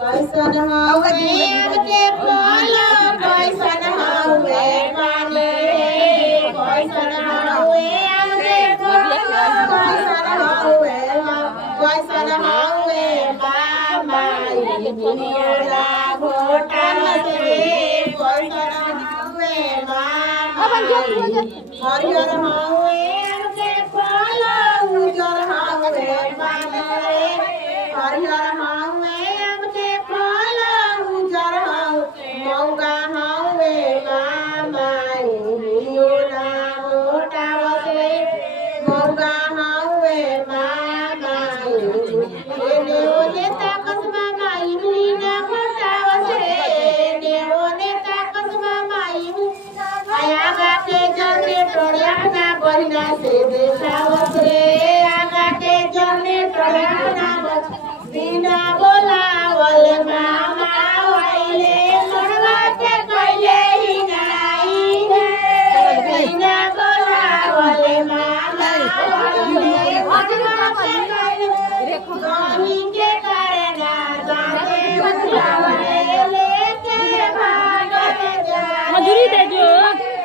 कैसन हवे के फूल कैसन हवे पानी कैसन हवे के फूल कैसन हवे मामा दुनिया घोटा से कैसन हवे मामा हरियर हवे के फूल उजर हवे पानी हरियर हवे के फूल उजर हवे मौगा हवे मामा दुनिया घोटा से मौगा हवे मामा देवने ताकत मामा दुनिया घोटा से देवने ताकत मामा आया के जने टोड़िया ना बहिना से देखावत रे आगा के जने टोड़िया ना बिना बोलावल मामा आइले मरवा के कइले ही नाई है बिना बोलावल मामा आइले मरवा के कइले देखो गानी के करे ना जाने